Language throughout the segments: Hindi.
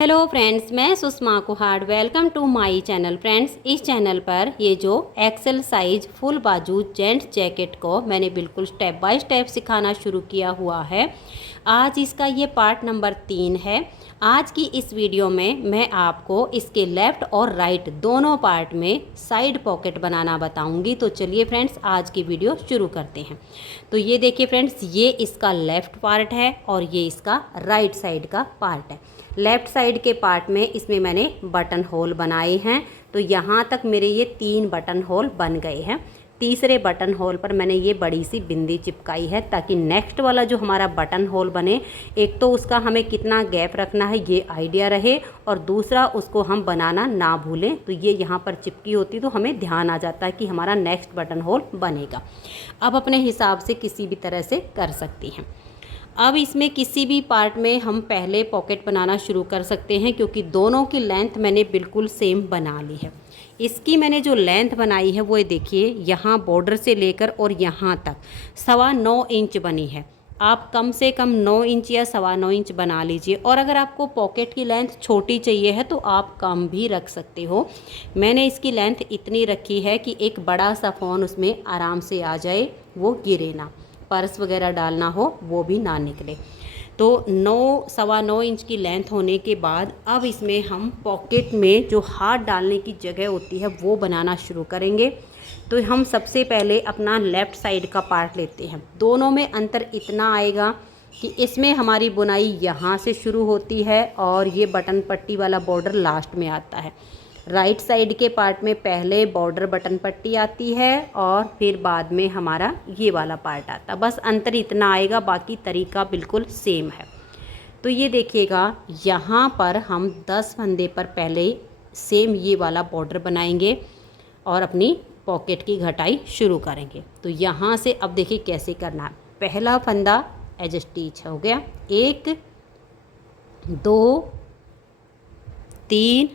हेलो फ्रेंड्स, मैं Sushma Kuhad. Welcome to my channel. Friends, इस चैनल पर ये जो एक्सेल साइज फुल बाजू जेंट्स जैकेट को मैंने बिल्कुल स्टेप बाय स्टेप सिखाना शुरू किया हुआ है। आज इसका ये पार्ट नंबर 3 है। आज की इस वीडियो में मैं आपको इसके लेफ़्ट और राइट दोनों पार्ट में साइड पॉकेट बनाना बताऊंगी। तो चलिए फ्रेंड्स, आज की वीडियो शुरू करते हैं। तो ये देखिए फ्रेंड्स, ये इसका लेफ़्ट पार्ट है और ये इसका राइट साइड का पार्ट है। लेफ़्ट साइड के पार्ट में इसमें मैंने बटन होल बनाए हैं। तो यहाँ तक मेरे ये 3 बटन होल बन गए हैं। तीसरे बटन होल पर मैंने ये बड़ी सी बिंदी चिपकाई है ताकि नेक्स्ट वाला जो हमारा बटन होल बने, एक तो उसका हमें कितना गैप रखना है ये आइडिया रहे, और दूसरा उसको हम बनाना ना भूलें। तो ये यहाँ पर चिपकी होती तो हमें ध्यान आ जाता है कि हमारा नेक्स्ट बटन होल बनेगा। अब अपने हिसाब से किसी भी तरह से कर सकती हैं। अब इसमें किसी भी पार्ट में हम पहले पॉकेट बनाना शुरू कर सकते हैं, क्योंकि दोनों की लेंथ मैंने बिल्कुल सेम बना ली है। इसकी मैंने जो लेंथ बनाई है वो ये देखिए, यहाँ बॉर्डर से लेकर और यहाँ तक 9.25 इंच बनी है। आप कम से कम 9 इंच या 9.25 इंच बना लीजिए। और अगर आपको पॉकेट की लेंथ छोटी चाहिए है तो आप कम भी रख सकते हो। मैंने इसकी लेंथ इतनी रखी है कि एक बड़ा सा फ़ोन उसमें आराम से आ जाए, वो गिरे ना, पर्स वगैरह डालना हो वो भी ना निकले। तो 9 इंच की लेंथ होने के बाद अब इसमें हम पॉकेट में जो हाथ डालने की जगह होती है वो बनाना शुरू करेंगे। तो हम सबसे पहले अपना लेफ़्ट साइड का पार्ट लेते हैं। दोनों में अंतर इतना आएगा कि इसमें हमारी बुनाई यहाँ से शुरू होती है और ये बटन पट्टी वाला बॉर्डर लास्ट में आता है। राइट साइड के पार्ट में पहले बॉर्डर बटन पट्टी आती है और फिर बाद में हमारा ये वाला पार्ट आता है। बस अंतर इतना आएगा, बाकी तरीका बिल्कुल सेम है। तो ये देखिएगा, यहाँ पर हम 10 फंदे पर पहले सेम ये वाला बॉर्डर बनाएंगे और अपनी पॉकेट की घटाई शुरू करेंगे। तो यहाँ से अब देखिए कैसे करना है। पहला फंदा एज स्टिच हो गया, 1 2 3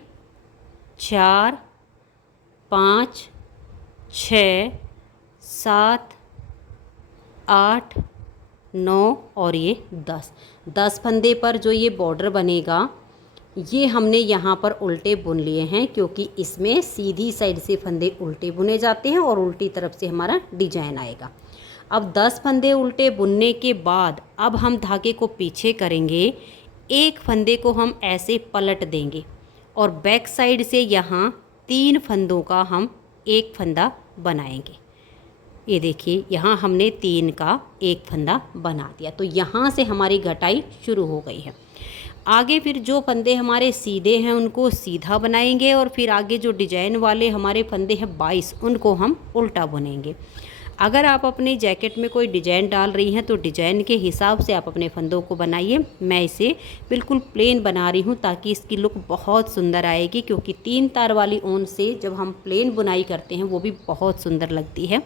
4 5 6 7 8 9 और ये 10 फंदे पर जो ये बॉर्डर बनेगा ये हमने यहाँ पर उल्टे बुन लिए हैं, क्योंकि इसमें सीधी साइड से फंदे उल्टे बुने जाते हैं और उल्टी तरफ से हमारा डिजाइन आएगा। अब 10 फंदे उल्टे बुनने के बाद अब हम धागे को पीछे करेंगे। एक फंदे को हम ऐसे पलट देंगे और बैक साइड से यहाँ 3 फंदों का हम एक फंदा बनाएंगे। ये देखिए, यहाँ हमने 3 का एक फंदा बना दिया। तो यहाँ से हमारी घटाई शुरू हो गई है। आगे फिर जो फंदे हमारे सीधे हैं उनको सीधा बनाएंगे और फिर आगे जो डिजाइन वाले हमारे फंदे हैं 22, उनको हम उल्टा बुनेंगे। अगर आप अपनी जैकेट में कोई डिजाइन डाल रही हैं तो डिजाइन के हिसाब से आप अपने फंदों को बनाइए। मैं इसे बिल्कुल प्लेन बना रही हूँ ताकि इसकी लुक बहुत सुंदर आएगी, क्योंकि 3 तार वाली ऊन से जब हम प्लेन बुनाई करते हैं वो भी बहुत सुंदर लगती है।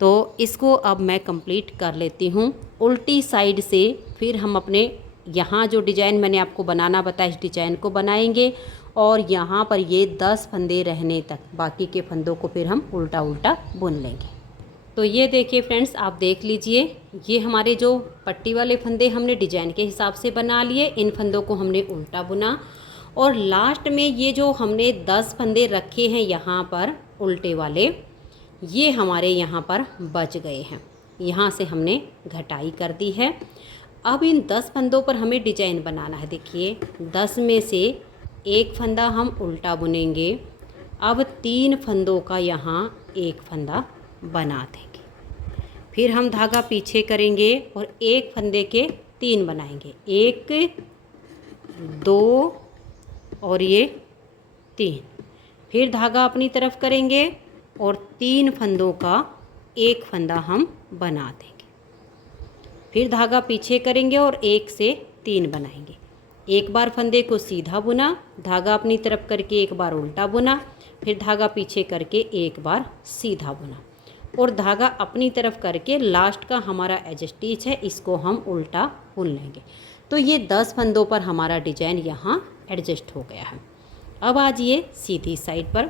तो इसको अब मैं कंप्लीट कर लेती हूँ। उल्टी साइड से फिर हम अपने यहाँ जो डिजाइन मैंने आपको बनाना बताया, इस डिजाइन को बनाएंगे और यहाँ पर ये 10 फंदे रहने तक बाकी के फंदों को फिर हम उल्टा उल्टा बुन लेंगे। तो ये देखिए फ्रेंड्स, आप देख लीजिए, ये हमारे जो पट्टी वाले फंदे हमने डिजाइन के हिसाब से बना लिए, इन फंदों को हमने उल्टा बुना और लास्ट में ये जो हमने 10 फंदे रखे हैं यहाँ पर उल्टे वाले, ये हमारे यहाँ पर बच गए हैं। यहाँ से हमने घटाई कर दी है। अब इन 10 फंदों पर हमें डिजाइन बनाना है। देखिए, 10 में से एक फंदा हम उल्टा बुनेंगे। अब 3 फंदों का यहाँ एक फंदा बना देंगे। फिर हम धागा पीछे करेंगे और एक फंदे के 3 बनाएंगे, 1 2 और ये 3। फिर धागा अपनी तरफ करेंगे और 3 फंदों का एक फंदा हम बना देंगे। फिर धागा पीछे करेंगे और 1 से 3 बनाएंगे। एक बार फंदे को सीधा बुना, धागा अपनी तरफ करके एक बार उल्टा बुना, फिर धागा पीछे करके एक बार सीधा बुना और धागा अपनी तरफ करके लास्ट का हमारा एज स्टिच है, इसको हम उल्टा बुन लेंगे। तो ये 10 फंदों पर हमारा डिजाइन यहाँ एडजस्ट हो गया है। अब आज ये सीधी साइड पर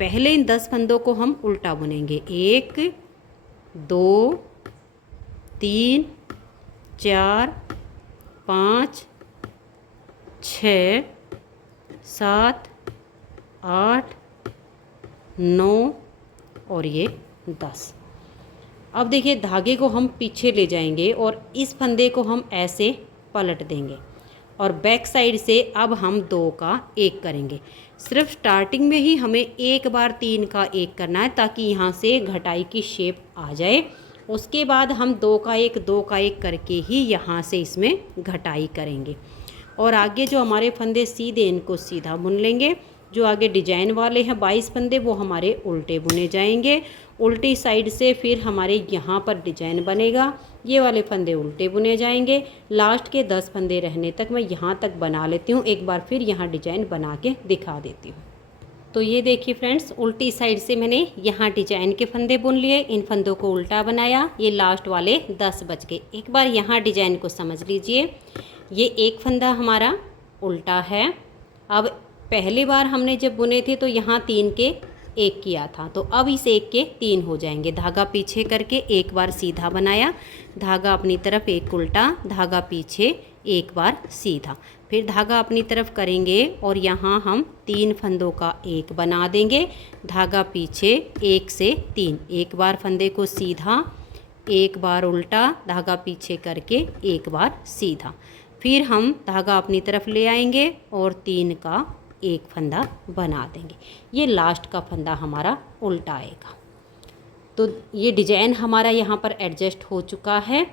पहले इन 10 फंदों को हम उल्टा बुनेंगे, 1 2 3 4 5 6 7, 8, 9 और ये 10। अब देखिए धागे को हम पीछे ले जाएंगे और इस फंदे को हम ऐसे पलट देंगे और बैक साइड से अब हम 2 का 1 करेंगे। सिर्फ स्टार्टिंग में ही हमें एक बार 3 का 1 करना है ताकि यहाँ से घटाई की शेप आ जाए। उसके बाद हम 2 का 1 2 का 1 करके ही यहाँ से इसमें घटाई करेंगे और आगे जो हमारे फंदे सीधे इनको सीधा बुन लेंगे। जो आगे डिजाइन वाले हैं 22 फंदे वो हमारे उल्टे बुने जाएंगे। उल्टी साइड से फिर हमारे यहाँ पर डिजाइन बनेगा, ये वाले फंदे उल्टे बुने जाएंगे। लास्ट के 10 फंदे रहने तक मैं यहाँ तक बना लेती हूँ, एक बार फिर यहाँ डिजाइन बना के दिखा देती हूँ। तो ये देखिए फ्रेंड्स, उल्टी साइड से मैंने यहाँ डिजाइन के फंदे बुन लिए, इन फंदों को उल्टा बनाया, ये लास्ट वाले 10 बच गए। एक बार यहाँ डिजाइन को समझ लीजिए, ये एक फंदा हमारा उल्टा है। अब पहली बार हमने जब बुने थे तो यहाँ 3 के 1 किया था, तो अब इस 1 के 3 हो जाएंगे। धागा पीछे करके एक बार सीधा बनाया, धागा अपनी तरफ एक उल्टा, धागा पीछे एक बार सीधा, फिर धागा अपनी तरफ करेंगे और यहाँ हम 3 फंदों का 1 बना देंगे। धागा पीछे 1 से 3, एक बार फंदे को सीधा, एक बार उल्टा, धागा पीछे करके एक बार सीधा, फिर हम धागा अपनी तरफ ले आएंगे और 3 का 1 फंदा बना देंगे। ये लास्ट का फंदा हमारा उल्टा आएगा। तो ये डिजाइन हमारा यहाँ पर एडजस्ट हो चुका है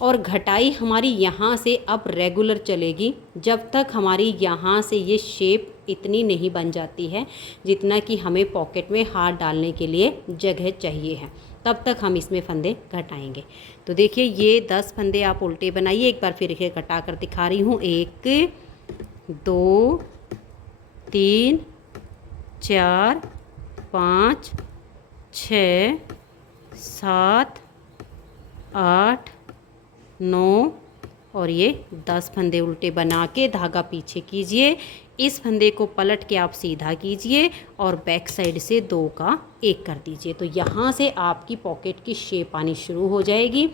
और घटाई हमारी यहाँ से अब रेगुलर चलेगी जब तक हमारी यहाँ से ये शेप इतनी नहीं बन जाती है जितना कि हमें पॉकेट में हाथ डालने के लिए जगह चाहिए है, तब तक हम इसमें फंदे घटाएंगे। तो देखिए ये 10 फंदे आप उल्टे बनाइए, एक बार फिर इसे घटा कर दिखा रही हूँ। 1 2 3 4 5 6 7 8 9 और ये 10 फंदे उल्टे बना के धागा पीछे कीजिए। इस फंदे को पलट के आप सीधा कीजिए और बैक साइड से 2 का 1 कर दीजिए। तो यहाँ से आपकी पॉकेट की शेप आनी शुरू हो जाएगी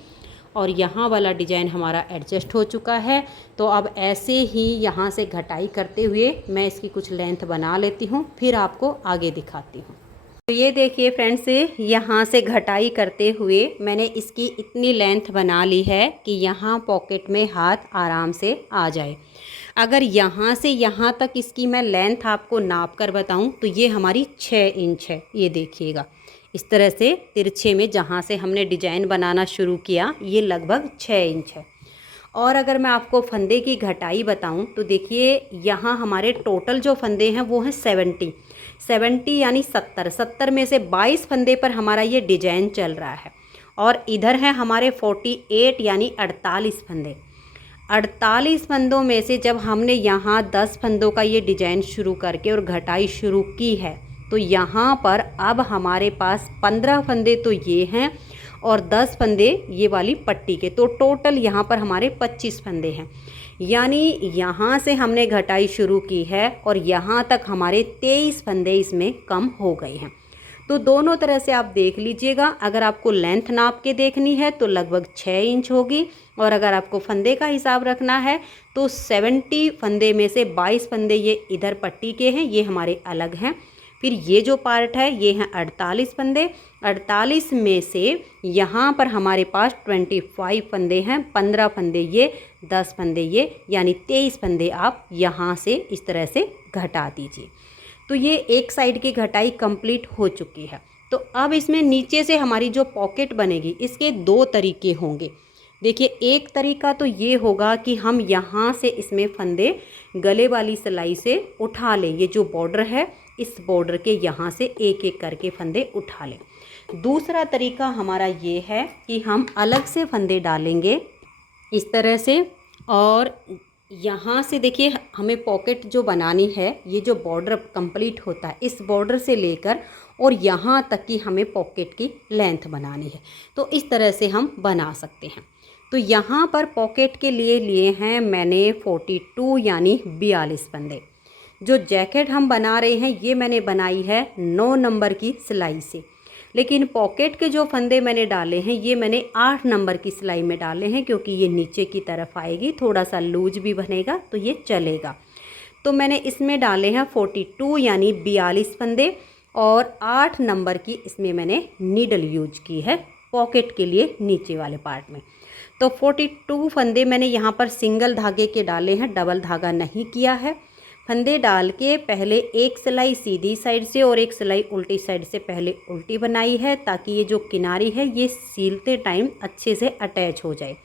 और यहाँ वाला डिजाइन हमारा एडजस्ट हो चुका है। तो अब ऐसे ही यहाँ से घटाई करते हुए मैं इसकी कुछ लेंथ बना लेती हूँ, फिर आपको आगे दिखाती हूँ। तो ये देखिए फ्रेंड्स, यहाँ से घटाई करते हुए मैंने इसकी इतनी लेंथ बना ली है कि यहाँ पॉकेट में हाथ आराम से आ जाए। अगर यहाँ से यहाँ तक इसकी मैं लेंथ आपको नाप कर बताऊँ तो ये हमारी 6 इंच है। ये देखिएगा इस तरह से तिरछे में जहाँ से हमने डिजाइन बनाना शुरू किया ये लगभग 6 इंच है। और अगर मैं आपको फंदे की घटाई बताऊं तो देखिए यहाँ हमारे टोटल जो फंदे हैं वो हैं 70 यानी 70 में से 22 फंदे पर हमारा ये डिजाइन चल रहा है और इधर है हमारे 48 यानी 48 फंदे। 48 फंदों में से जब हमने यहाँ 10 फंदों का ये डिजाइन शुरू करके और घटाई शुरू की है तो यहाँ पर अब हमारे पास 15 फंदे तो ये हैं और 10 फंदे ये वाली पट्टी के, तो टोटल यहाँ पर हमारे 25 फंदे हैं। यानी यहाँ से हमने घटाई शुरू की है और यहाँ तक हमारे 23 फंदे इसमें कम हो गए हैं। तो दोनों तरह से आप देख लीजिएगा। अगर आपको लेंथ नाप के देखनी है तो लगभग 6 इंच होगी और अगर आपको फंदे का हिसाब रखना है तो 70 फंदे में से 22 फंदे ये इधर पट्टी के हैं, ये हमारे अलग हैं। फिर ये जो पार्ट है ये हैं 48 फंदे। 48 में से यहाँ पर हमारे पास 25 फंदे हैं, 15 फंदे ये, 10 फंदे ये, यानी 23 फंदे आप यहाँ से इस तरह से घटा दीजिए। तो ये एक साइड की घटाई कंप्लीट हो चुकी है। तो अब इसमें नीचे से हमारी जो पॉकेट बनेगी इसके 2 तरीके होंगे। देखिए एक तरीका तो ये होगा कि हम यहाँ से इसमें फंदे गले वाली सिलाई से उठा लें, ये जो बॉर्डर है इस बॉर्डर के यहाँ से एक एक करके फंदे उठा लें। दूसरा तरीका हमारा ये है कि हम अलग से फंदे डालेंगे इस तरह से और यहाँ से देखिए हमें पॉकेट जो बनानी है, ये जो बॉर्डर कंप्लीट होता है इस बॉर्डर से लेकर और यहाँ तक की हमें पॉकेट की लेंथ बनानी है। तो इस तरह से हम बना सकते हैं। तो यहाँ पर पॉकेट के लिए हैं मैंने 42 यानी 42 फंदे। जो जैकेट हम बना रहे हैं ये मैंने बनाई है 9 नंबर की सिलाई से, लेकिन पॉकेट के जो फंदे मैंने डाले हैं ये मैंने 8 नंबर की सिलाई में डाले हैं क्योंकि ये नीचे की तरफ आएगी, थोड़ा सा लूज भी बनेगा तो ये चलेगा। तो तो मैंने इसमें डाले हैं 42 यानी 42 फंदे और 8 नंबर की इसमें मैंने नीडल यूज की है पॉकेट के लिए नीचे वाले पार्ट में। तो 42 फंदे मैंने यहाँ पर सिंगल धागे के डाले हैं, डबल धागा नहीं किया है। फंदे डाल के पहले एक सिलाई सीधी साइड से और एक सिलाई उल्टी साइड से पहले उल्टी बनाई है, ताकि ये जो किनारी है ये सीलते टाइम अच्छे से अटैच हो जाए।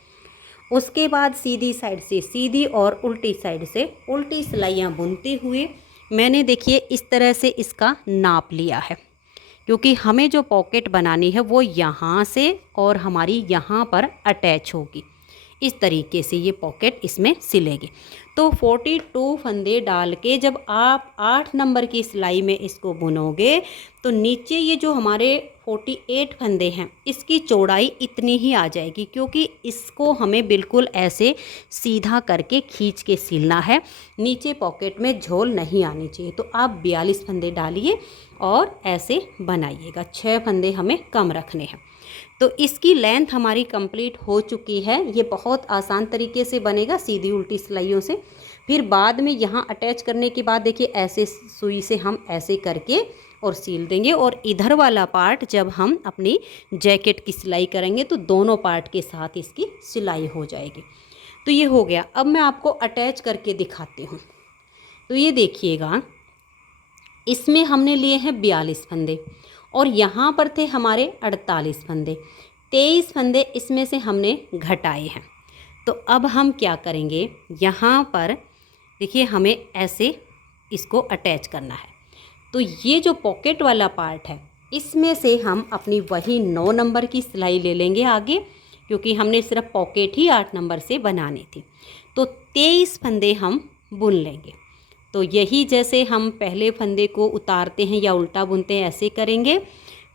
उसके बाद सीधी साइड से सीधी और उल्टी साइड से उल्टी सिलाइयाँ बुनते हुए मैंने देखिए इस तरह से इसका नाप लिया है, क्योंकि हमें जो पॉकेट बनानी है वो यहाँ से और हमारी यहाँ पर अटैच होगी। इस तरीके से ये पॉकेट इसमें सिलेगी। तो 42 फंदे डाल के जब आप 8 नंबर की सिलाई में इसको बुनोगे तो नीचे ये जो हमारे 48 फंदे हैं इसकी चौड़ाई इतनी ही आ जाएगी, क्योंकि इसको हमें बिल्कुल ऐसे सीधा करके खींच के सिलना है। नीचे पॉकेट में झोल नहीं आनी चाहिए। तो आप 42 फंदे डालिए और ऐसे बनाइएगा। 6 फंदे हमें कम रखने हैं। तो इसकी लेंथ हमारी कंप्लीट हो चुकी है। ये बहुत आसान तरीके से बनेगा सीधी उल्टी सिलाइयों से। फिर बाद में यहाँ अटैच करने के बाद देखिए ऐसे सुई से हम ऐसे करके और सील देंगे, और इधर वाला पार्ट जब हम अपनी जैकेट की सिलाई करेंगे तो दोनों पार्ट के साथ इसकी सिलाई हो जाएगी। तो ये हो गया। अब मैं आपको अटैच करके दिखाती हूँ। तो ये देखिएगा, इसमें हमने लिए हैं 42 फंदे और यहाँ पर थे हमारे 48 फंदे। 23 फंदे इसमें से हमने घटाए हैं। तो अब हम क्या करेंगे, यहाँ पर देखिए हमें ऐसे इसको अटैच करना है। तो ये जो पॉकेट वाला पार्ट है इसमें से हम अपनी वही 9 नंबर की सिलाई ले लेंगे आगे, क्योंकि हमने सिर्फ पॉकेट ही 8 नंबर से बनानी थी। तो 23 फंदे हम बुन लेंगे। तो यही जैसे हम पहले फंदे को उतारते हैं या उल्टा बुनते हैं ऐसे करेंगे।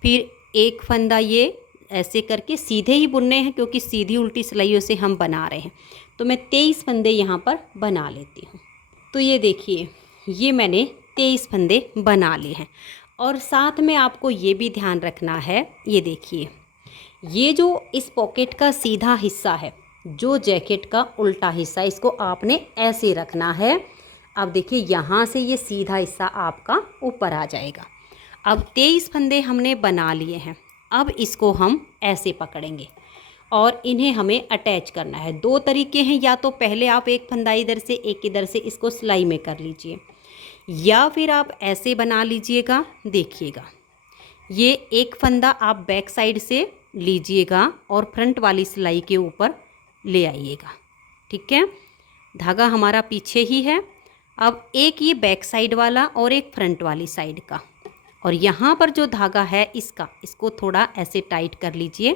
फिर एक फंदा ये ऐसे करके सीधे ही बुनने हैं, क्योंकि सीधी उल्टी सिलाइयों से हम बना रहे हैं। तो मैं 23 फंदे यहाँ पर बना लेती हूँ। तो ये देखिए, ये मैंने 23 फंदे बना लिए हैं। और साथ में आपको ये भी ध्यान रखना है, ये देखिए, ये जो इस पॉकेट का सीधा हिस्सा है, जो जैकेट का उल्टा हिस्सा, इसको आपने ऐसे रखना है। अब देखिए यहाँ से ये सीधा हिस्सा आपका ऊपर आ जाएगा। अब 23 फंदे हमने बना लिए हैं। अब इसको हम ऐसे पकड़ेंगे और इन्हें हमें अटैच करना है। 2 तरीके हैं, या तो पहले आप एक फंदा इधर से एक इधर से इसको सिलाई में कर लीजिए, या फिर आप ऐसे बना लीजिएगा। देखिएगा, ये एक फंदा आप बैक साइड से लीजिएगा और फ्रंट वाली सिलाई के ऊपर ले आइएगा। ठीक है, धागा हमारा पीछे ही है। अब एक ये बैक साइड वाला और एक फ्रंट वाली साइड का, और यहाँ पर जो धागा है इसको थोड़ा ऐसे टाइट कर लीजिए।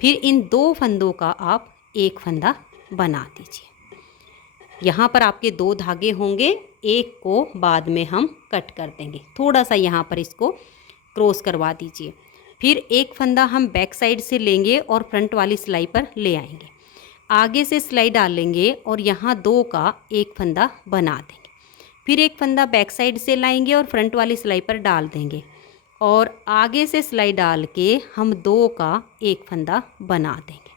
फिर इन 2 फंदों का आप एक फंदा बना दीजिए। यहाँ पर आपके 2 धागे होंगे, एक को बाद में हम कट कर देंगे। थोड़ा सा यहाँ पर इसको क्रॉस करवा दीजिए। फिर एक फंदा हम बैक साइड से लेंगे और फ्रंट वाली सिलाई पर ले आएंगे। आगे से सिलाई डालेंगे और यहाँ 2 का एक फंदा बना देंगे। फिर एक फंदा बैक साइड से लाएंगे और फ्रंट वाली सिलाई पर डाल देंगे, और आगे से सिलाई डाल के हम 2 का एक फंदा बना देंगे।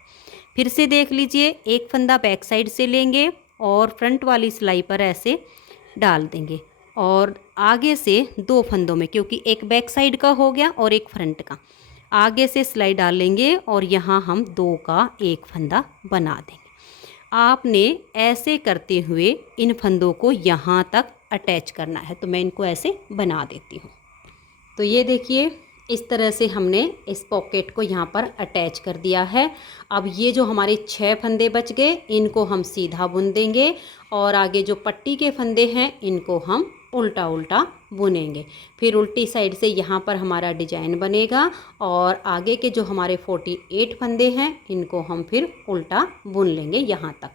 फिर से देख लीजिए, एक फंदा बैक साइड से लेंगे और फ्रंट वाली सिलाई पर ऐसे डाल देंगे, और आगे से 2 फंदों में, क्योंकि एक बैक साइड का हो गया और एक फ्रंट का, आगे से सिलाई डालेंगे और यहाँ हम 2 का एक फंदा बना देंगे। आपने ऐसे करते हुए इन फंदों को यहाँ तक अटैच करना है। तो मैं इनको ऐसे बना देती हूँ। तो ये देखिए, इस तरह से हमने इस पॉकेट को यहाँ पर अटैच कर दिया है। अब ये जो हमारे 6 फंदे बच गए इनको हम सीधा बुन देंगे, और आगे जो पट्टी के फंदे हैं इनको हम उल्टा उल्टा बुनेंगे। फिर उल्टी साइड से यहाँ पर हमारा डिजाइन बनेगा, और आगे के जो हमारे 48 फंदे हैं इनको हम फिर उल्टा बुन लेंगे यहाँ तक।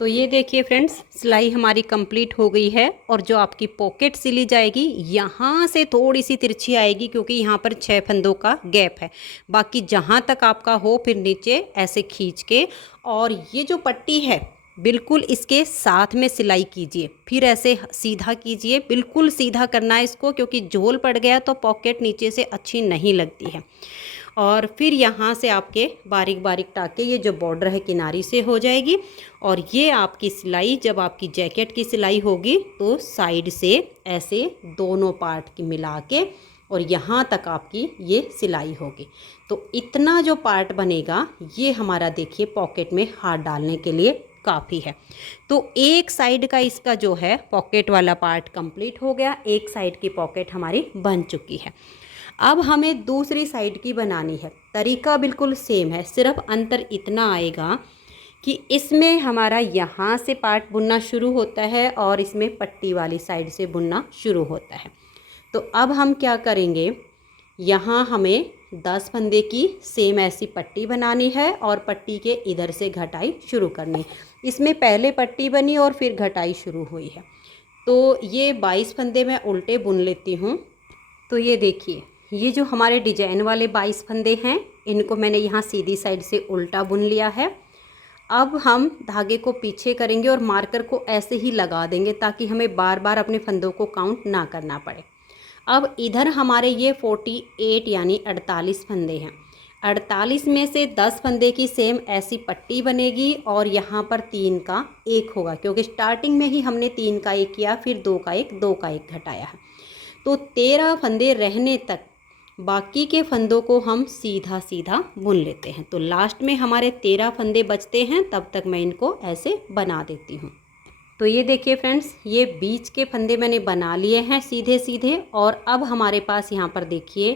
तो ये देखिए फ्रेंड्स, सिलाई हमारी कंप्लीट हो गई है, और जो आपकी पॉकेट सिली जाएगी यहाँ से थोड़ी सी तिरछी आएगी, क्योंकि यहाँ पर 6 फंदों का गैप है। बाकी जहाँ तक आपका हो फिर नीचे ऐसे खींच के, और ये जो पट्टी है बिल्कुल इसके साथ में सिलाई कीजिए। फिर ऐसे सीधा कीजिए, बिल्कुल सीधा करना है इसको, क्योंकि झोल पड़ गया तो पॉकेट नीचे से अच्छी नहीं लगती है। और फिर यहाँ से आपके बारीक बारीक टाके ये जो बॉर्डर है किनारी से हो जाएगी। और ये आपकी सिलाई जब आपकी जैकेट की सिलाई होगी तो साइड से ऐसे दोनों पार्ट की मिला के और यहाँ तक आपकी ये सिलाई होगी। तो इतना जो पार्ट बनेगा ये हमारा देखिए पॉकेट में हाथ डालने के लिए काफ़ी है। तो एक साइड का इसका जो है पॉकेट वाला पार्ट कंप्लीट हो गया, एक साइड की पॉकेट हमारी बन चुकी है। अब हमें दूसरी साइड की बनानी है। तरीका बिल्कुल सेम है, सिर्फ अंतर इतना आएगा कि इसमें हमारा यहाँ से पार्ट बुनना शुरू होता है और इसमें पट्टी वाली साइड से बुनना शुरू होता है। तो अब हम क्या करेंगे, यहाँ हमें 10 फंदे की सेम ऐसी पट्टी बनानी है और पट्टी के इधर से घटाई शुरू करनी है। इसमें पहले पट्टी बनी और फिर घटाई शुरू हुई है। तो ये 22 फंदे मैं उल्टे बुन लेती हूँ। तो ये देखिए, ये जो हमारे डिजाइन वाले 22 फंदे हैं इनको मैंने यहाँ सीधी साइड से उल्टा बुन लिया है। अब हम धागे को पीछे करेंगे और मार्कर को ऐसे ही लगा देंगे ताकि हमें बार बार अपने फंदों को काउंट ना करना पड़े। अब इधर हमारे ये 48 यानी 48 फंदे हैं। 48 में से 10 फंदे की सेम ऐसी पट्टी बनेगी और यहाँ पर 3 का 1 होगा, क्योंकि स्टार्टिंग में ही हमने 3 का 1 किया, फिर 2 का 1, 2 का 1 घटाया है। तो 13 फंदे रहने तक बाकी के फंदों को हम सीधा सीधा बुन लेते हैं। तो लास्ट में हमारे 13 फंदे बचते हैं, तब तक मैं इनको ऐसे बना देती हूँ। तो ये देखिए फ्रेंड्स, ये बीच के फंदे मैंने बना लिए हैं सीधे सीधे। और अब हमारे पास यहाँ पर देखिए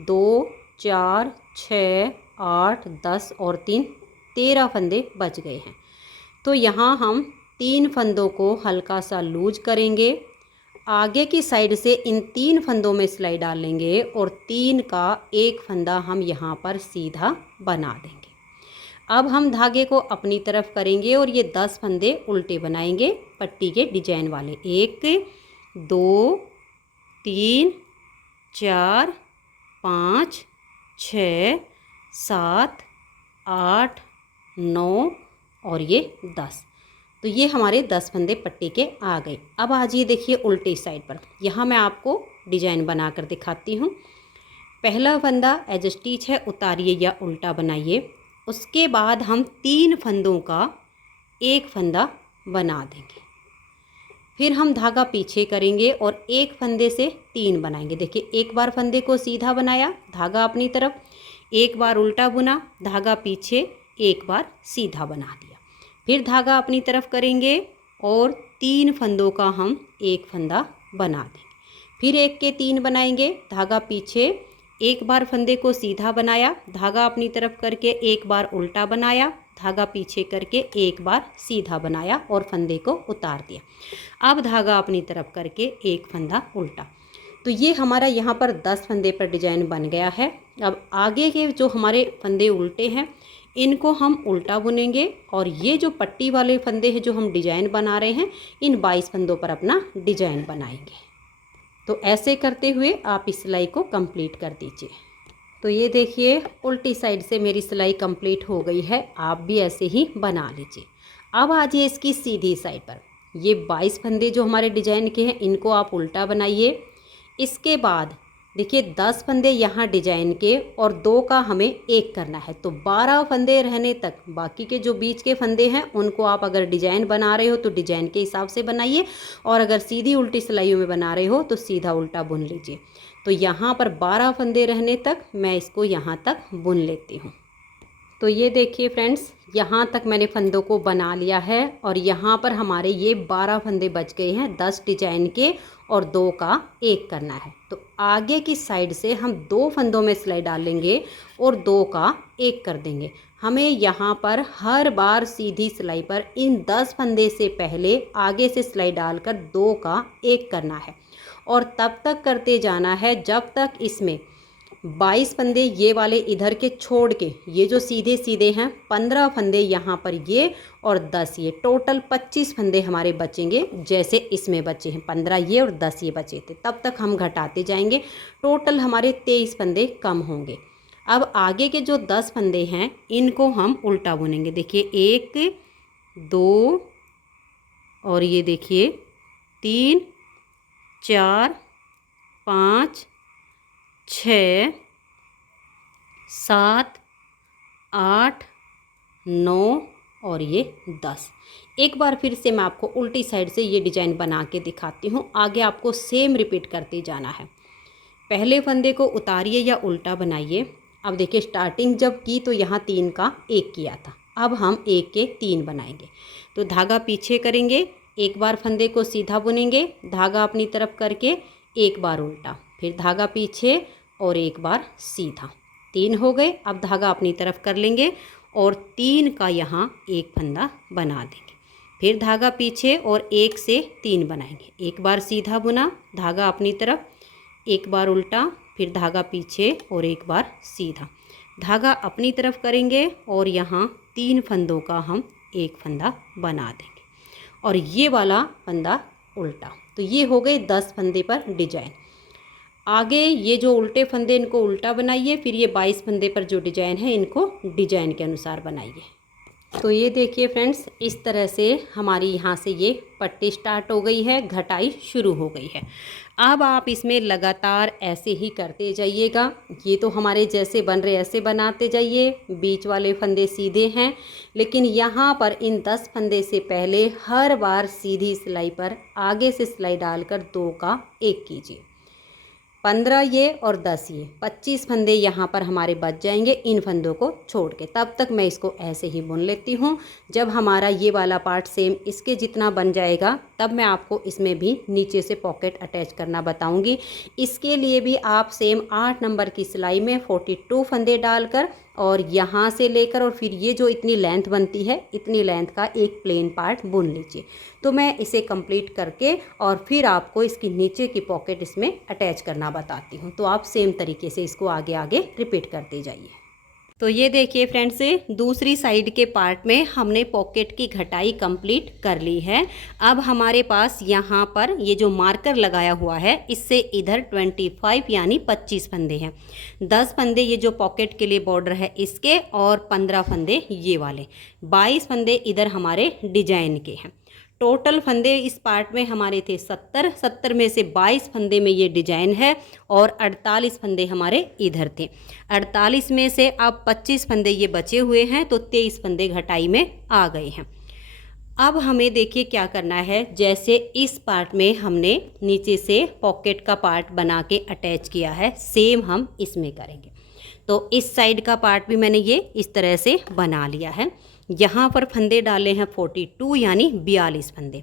2, 4, 6, 8, 10 और 3, 13 फंदे बच गए हैं। तो यहाँ हम 3 फंदों को हल्का सा लूज करेंगे, आगे की साइड से इन 3 फंदों में सिलाई डाल लेंगे और 3 का 1 फंदा हम यहाँ पर सीधा बना देंगे। अब हम धागे को अपनी तरफ करेंगे और ये 10 फंदे उल्टे बनाएंगे पट्टी के डिजाइन वाले। 1, 2, 3, 4, 5, 6, 7, 8, 9 और ये 10। तो ये हमारे 10 फंदे पट्टी के आ गए। अब आज ये देखिए उल्टी साइड पर, यहाँ मैं आपको डिजाइन बना कर दिखाती हूँ। पहला फंदा एज स्टिच है, उतारिए या उल्टा बनाइए। उसके बाद हम 3 फंदों का 1 फंदा बना देंगे। फिर हम धागा पीछे करेंगे और 1 फंदे से 3 बनाएंगे। देखिए, एक बार फंदे को सीधा बनाया, धागा अपनी तरफ, एक बार उल्टा बुना, धागा पीछे, एक बार सीधा बना दिया। फिर धागा अपनी तरफ करेंगे और 3 फंदों का हम 1 फंदा बना देंगे। फिर 1 के 3 बनाएंगे, धागा पीछे, एक बार फंदे को सीधा बनाया, धागा अपनी तरफ करके एक बार उल्टा बनाया, धागा पीछे करके एक बार सीधा बनाया और फंदे को उतार दिया। अब धागा अपनी तरफ करके एक फंदा उल्टा। तो ये हमारा यहाँ पर 10 फंदे पर डिजाइन बन गया है। अब आगे के जो हमारे फंदे उल्टे हैं इनको हम उल्टा बुनेंगे और ये जो पट्टी वाले फंदे हैं जो हम डिजाइन बना रहे हैं, इन 22 फंदों पर अपना डिजाइन बनाएंगे। तो ऐसे करते हुए आप इस सिलाई को कंप्लीट कर दीजिए। तो ये देखिए, उल्टी साइड से मेरी सिलाई कंप्लीट हो गई है। आप भी ऐसे ही बना लीजिए। अब आ जाइए इसकी सीधी साइड पर। ये 22 फंदे जो हमारे डिजाइन के हैं इनको आप उल्टा बनाइए। इसके बाद देखिए 10 फंदे यहाँ डिजाइन के और 2 का हमें 1 करना है। तो 12 फंदे रहने तक बाकी के जो बीच के फंदे हैं उनको आप अगर डिजाइन बना रहे हो तो डिजाइन के हिसाब से बनाइए, और अगर सीधी उल्टी सिलाइयों में बना रहे हो तो सीधा उल्टा बुन लीजिए। तो यहाँ पर 12 फंदे रहने तक मैं इसको यहाँ तक बुन लेती हूँ। तो ये देखिए फ्रेंड्स, यहाँ तक मैंने फंदों को बना लिया है और यहाँ पर हमारे ये 12 फंदे बच गए हैं, 10 डिजाइन के और 2 का 1 करना है। तो आगे की साइड से हम 2 फंदों में सिलाई डालेंगे और 2 का 1 कर देंगे। हमें यहाँ पर हर बार सीधी सिलाई पर इन 10 फंदे से पहले आगे से सिलाई डालकर 2 का 1 करना है और तब तक करते जाना है जब तक इसमें 22 फंदे ये वाले इधर के छोड़ के, ये जो सीधे सीधे हैं 15 फंदे यहाँ पर ये और 10 ये, टोटल 25 फंदे हमारे बचेंगे। जैसे इसमें बचे हैं 15 ये और 10 ये बचे थे, तब तक हम घटाते जाएंगे। टोटल हमारे 23 फंदे कम होंगे। अब आगे के जो 10 फंदे हैं इनको हम उल्टा बुनेंगे। देखिए 1, 2 और ये देखिए 3, 4, 5, 6, 7, 8, 9 और ये 10। एक बार फिर से मैं आपको उल्टी साइड से ये डिजाइन बना के दिखाती हूँ। आगे आपको सेम रिपीट करते जाना है। पहले फंदे को उतारिए या उल्टा बनाइए। अब देखिए, स्टार्टिंग जब की तो यहाँ 3 का 1 किया था, अब हम 1 के 3 बनाएंगे। तो धागा पीछे करेंगे, एक बार फंदे को सीधा बुनेंगे, धागा अपनी तरफ करके एक बार उल्टा, फिर धागा पीछे और एक बार सीधा। 3 हो गए। अब धागा अपनी तरफ कर लेंगे और 3 का यहाँ एक फंदा बना देंगे। फिर धागा पीछे और 1 से 3 बनाएंगे। एक बार सीधा बुना, धागा अपनी तरफ, एक बार उल्टा, फिर धागा पीछे और एक बार सीधा। धागा अपनी तरफ करेंगे और यहाँ 3 फंदों का हम एक फंदा बना देंगे और ये वाला फंदा उल्टा। तो ये हो गए 10 फंदे पर डिजाइन। आगे ये जो उल्टे फंदे इनको उल्टा बनाइए, फिर ये 22 फंदे पर जो डिजाइन है इनको डिजाइन के अनुसार बनाइए। तो ये देखिए फ्रेंड्स, इस तरह से हमारी यहाँ से ये पट्टी स्टार्ट हो गई है, घटाई शुरू हो गई है। अब आप इसमें लगातार ऐसे ही करते जाइएगा। ये तो हमारे जैसे बन रहे ऐसे बनाते जाइए। बीच वाले फंदे सीधे हैं, लेकिन यहाँ पर इन 10 फंदे से पहले हर बार सीधी सिलाई पर आगे से सिलाई डालकर 2 का 1 कीजिए। 15 ये और 10 ये 25 फंदे यहाँ पर हमारे बच जाएंगे इन फंदों को छोड़ के। तब तक मैं इसको ऐसे ही बुन लेती हूँ। जब हमारा ये वाला पार्ट सेम इसके जितना बन जाएगा, तब मैं आपको इसमें भी नीचे से पॉकेट अटैच करना बताऊँगी। इसके लिए भी आप सेम 8 नंबर की सिलाई में 42 फंदे डालकर और यहाँ से लेकर और फिर ये जो इतनी लेंथ बनती है, इतनी लेंथ का एक प्लेन पार्ट बुन लीजिए। तो मैं इसे कंप्लीट करके और फिर आपको इसकी नीचे की पॉकेट इसमें अटैच करना बताती हूँ। तो आप सेम तरीके से इसको आगे आगे रिपीट करते जाइए। तो ये देखिए फ्रेंड्स, दूसरी साइड के पार्ट में हमने पॉकेट की घटाई कंप्लीट कर ली है। अब हमारे पास यहाँ पर ये जो मार्कर लगाया हुआ है, इससे इधर 25 यानी 25 फंदे हैं। 10 फंदे ये जो पॉकेट के लिए बॉर्डर है इसके, और 15 फंदे ये वाले, 22 फंदे इधर हमारे डिजाइन के हैं। टोटल फंदे इस पार्ट में हमारे थे 70 में से 22 फंदे में ये डिजाइन है और 48 फंदे हमारे इधर थे। 48 में से अब 25 फंदे ये बचे हुए हैं, तो 23 फंदे घटाई में आ गए हैं। अब हमें देखिए क्या करना है। जैसे इस पार्ट में हमने नीचे से पॉकेट का पार्ट बना के अटैच किया है, सेम हम इसमें करेंगे। तो इस साइड का पार्ट भी मैंने ये इस तरह से बना लिया है। यहाँ पर फंदे डाले हैं 42 यानी 42 फंदे,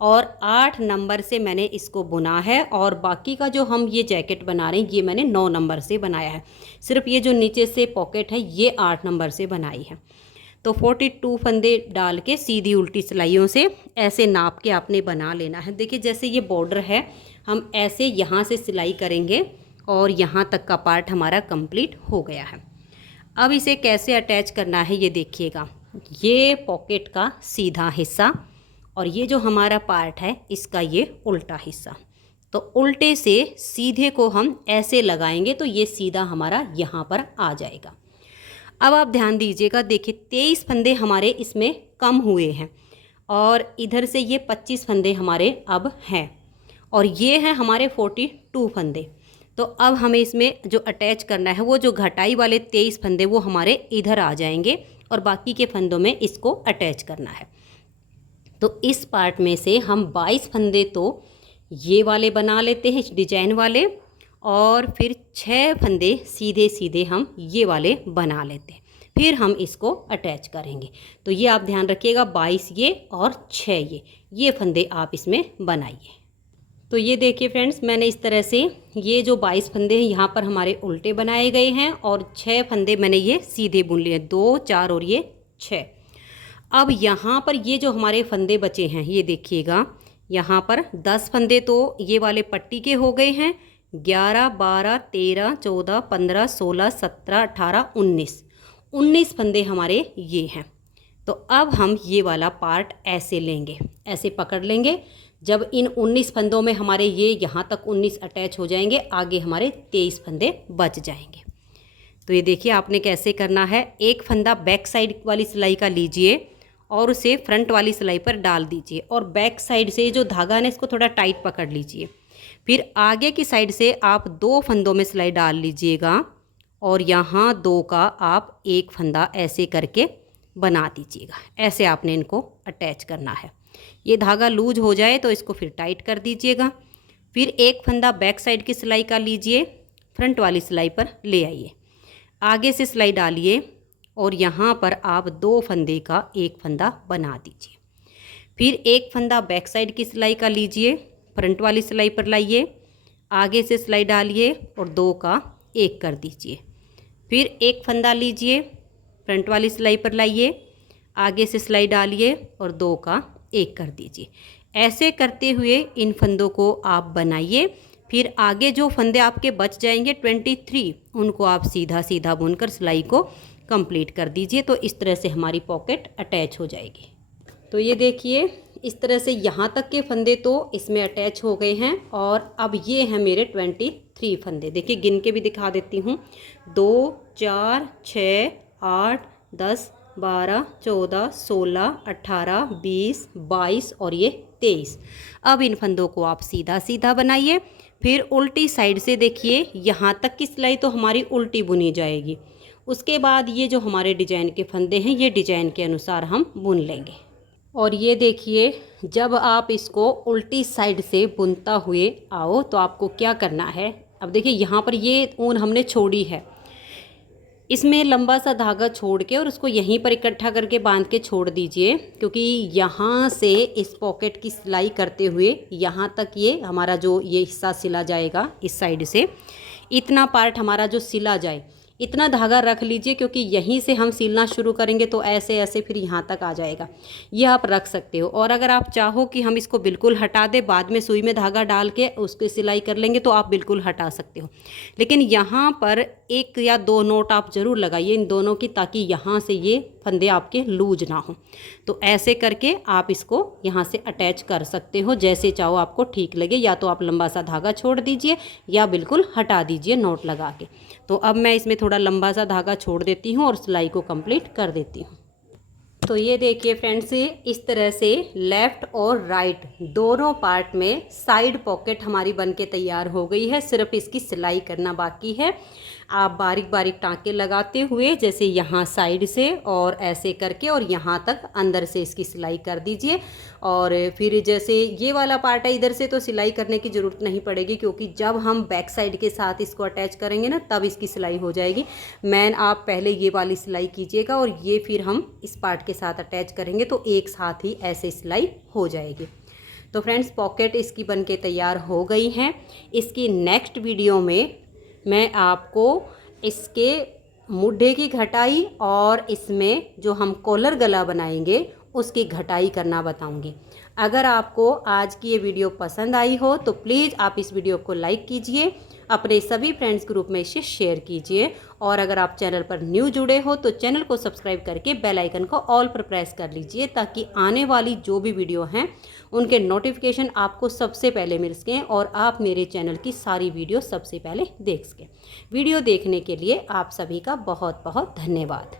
और 8 नंबर से मैंने इसको बुना है। और बाकी का जो हम ये जैकेट बना रहे हैं, ये मैंने 9 नंबर से बनाया है। सिर्फ ये जो नीचे से पॉकेट है ये 8 नंबर से बनाई है। तो 42 फंदे डाल के सीधी उल्टी सिलाइयों से ऐसे नाप के आपने बना लेना है। देखिए जैसे ये बॉर्डर है, हम ऐसे यहाँ से सिलाई करेंगे और यहाँ तक का पार्ट हमारा कंप्लीट हो गया है। अब इसे कैसे अटैच करना है ये देखिएगा। ये पॉकेट का सीधा हिस्सा और ये जो हमारा पार्ट है इसका ये उल्टा हिस्सा। तो उल्टे से सीधे को हम ऐसे लगाएंगे तो ये सीधा हमारा यहाँ पर आ जाएगा। अब आप ध्यान दीजिएगा, देखिए 23 फंदे हमारे इसमें कम हुए हैं और इधर से ये 25 फंदे हमारे अब हैं और ये हैं हमारे 42 फंदे। तो अब हमें इसमें जो अटैच करना है, वो जो घटाई वाले 23 फंदे वो हमारे इधर आ जाएंगे और बाकी के फंदों में इसको अटैच करना है। तो इस पार्ट में से हम 22 फंदे तो ये वाले बना लेते हैं, डिजाइन वाले, और फिर 6 फंदे सीधे सीधे हम ये वाले बना लेते हैं। फिर हम इसको अटैच करेंगे। तो ये आप ध्यान रखिएगा, 22 ये और 6 ये फंदे आप इसमें बनाइए। तो ये देखिए फ्रेंड्स, मैंने इस तरह से ये जो 22 फंदे हैं यहाँ पर हमारे उल्टे बनाए गए हैं और 6 फंदे मैंने ये सीधे बुन लिए, 2, 4 और ये 6। अब यहाँ पर ये जो हमारे फंदे बचे हैं, ये देखिएगा, यहाँ पर 10 फंदे तो ये वाले पट्टी के हो गए हैं। 11, 12, 13, 14, 15, 16, 17, 18, 19 फंदे हमारे ये हैं। तो अब हम ये वाला पार्ट ऐसे लेंगे, ऐसे पकड़ लेंगे। जब इन 19 फंदों में हमारे ये यहाँ तक 19 अटैच हो जाएंगे, आगे हमारे 23 फंदे बच जाएंगे। तो ये देखिए आपने कैसे करना है। एक फंदा बैक साइड वाली सिलाई का लीजिए और उसे फ्रंट वाली सिलाई पर डाल दीजिए और बैक साइड से जो धागा है ना, इसको थोड़ा टाइट पकड़ लीजिए। फिर आगे की साइड से आप 2 फंदों में सिलाई डाल लीजिएगा और यहाँ 2 का आप एक फंदा ऐसे करके बना दीजिएगा। ऐसे आपने इनको अटैच करना है। ये धागा लूज हो जाए तो इसको फिर टाइट कर दीजिएगा। फिर एक फंदा बैक साइड की सिलाई का लीजिए, फ्रंट वाली सिलाई पर ले आइए, आगे से सिलाई डालिए और यहाँ पर आप 2 फंदे का एक फंदा बना दीजिए। फिर एक फंदा बैक साइड की सिलाई का लीजिए, फ्रंट वाली सिलाई पर लाइए, आगे से सिलाई डालिए और 2 का एक कर दीजिए। फिर एक फंदा लीजिए, फ्रंट वाली सिलाई पर लाइए, आगे से सिलाई डालिए और 2 का एक कर दीजिए। ऐसे करते हुए इन फंदों को आप बनाइए। फिर आगे जो फंदे आपके बच जाएंगे 23, उनको आप सीधा सीधा बुनकर सिलाई को कंप्लीट कर दीजिए। तो इस तरह से हमारी पॉकेट अटैच हो जाएगी। तो ये देखिए, इस तरह से यहाँ तक के फंदे तो इसमें अटैच हो गए हैं। और अब ये हैं मेरे 23 फंदे। देखिए गिन के भी दिखा देती हूँ। 2 4 6 8 10 12 14 16 18 20 22 और ये 23। अब इन फंदों को आप सीधा सीधा बनाइए। फिर उल्टी साइड से देखिए, यहाँ तक की सिलाई तो हमारी उल्टी बुनी जाएगी। उसके बाद ये जो हमारे डिजाइन के फंदे हैं, ये डिजाइन के अनुसार हम बुन लेंगे। और ये देखिए, जब आप इसको उल्टी साइड से बुनता हुए आओ तो आपको क्या करना है। अब देखिए यहाँ पर ये ऊन हमने छोड़ी है, इसमें लंबा सा धागा छोड़ के और उसको यहीं पर इकट्ठा करके बांध के छोड़ दीजिए, क्योंकि यहाँ से इस पॉकेट की सिलाई करते हुए यहाँ तक ये हमारा जो ये हिस्सा सिला जाएगा, इस साइड से इतना पार्ट हमारा जो सिला जाए, इतना धागा रख लीजिए, क्योंकि यहीं से हम सिलना शुरू करेंगे तो ऐसे ऐसे फिर यहाँ तक आ जाएगा। ये आप रख सकते हो। और अगर आप चाहो कि हम इसको बिल्कुल हटा दें, बाद में सुई में धागा डाल के उसकी सिलाई कर लेंगे, तो आप बिल्कुल हटा सकते हो। लेकिन यहाँ पर 1 या 2 नोट आप ज़रूर लगाइए इन दोनों की, ताकि यहाँ से ये फंदे आपके लूज ना हो। तो ऐसे करके आप इसको यहाँ से अटैच कर सकते हो, जैसे चाहो आपको ठीक लगे। या तो आप लंबा सा धागा छोड़ दीजिए या बिल्कुल हटा दीजिए नोट लगा के। तो अब मैं इसमें थोड़ा लंबा सा धागा छोड़ देती हूँ और सिलाई को कंप्लीट कर देती हूँ। तो ये देखिए फ्रेंड्स, इस तरह से लेफ़्ट और राइट दोनों पार्ट में साइड पॉकेट हमारी बनके तैयार हो गई है। सिर्फ इसकी सिलाई करना बाकी है। आप बारीक बारीक टाँके लगाते हुए, जैसे यहाँ साइड से और ऐसे करके और यहाँ तक अंदर से इसकी सिलाई कर दीजिए। और फिर जैसे ये वाला पार्ट है, इधर से तो सिलाई करने की ज़रूरत नहीं पड़ेगी, क्योंकि जब हम बैक साइड के साथ इसको अटैच करेंगे ना, तब इसकी सिलाई हो जाएगी। आप पहले ये वाली सिलाई कीजिएगा और ये फिर हम इस पार्ट के साथ अटैच करेंगे, तो एक साथ ही ऐसे सिलाई हो जाएगी। तो फ्रेंड्स, पॉकेट इसकी बनके तैयार हो गई हैं। इसकी नेक्स्ट वीडियो में मैं आपको इसके मुड्ढे की घटाई और इसमें जो हम कॉलर गला बनाएंगे उसकी घटाई करना बताऊंगी। अगर आपको आज की ये वीडियो पसंद आई हो तो प्लीज़ आप इस वीडियो को लाइक कीजिए, अपने सभी फ्रेंड्स ग्रुप में इसे शेयर कीजिए। और अगर आप चैनल पर न्यू जुड़े हो तो चैनल को सब्सक्राइब करके बेल आइकन को ऑल पर प्रेस कर लीजिए, ताकि आने वाली जो भी वीडियो हैं उनके नोटिफिकेशन आपको सबसे पहले मिल सकें और आप मेरे चैनल की सारी वीडियो सबसे पहले देख सकें। वीडियो देखने के लिए आप सभी का बहुत बहुत धन्यवाद।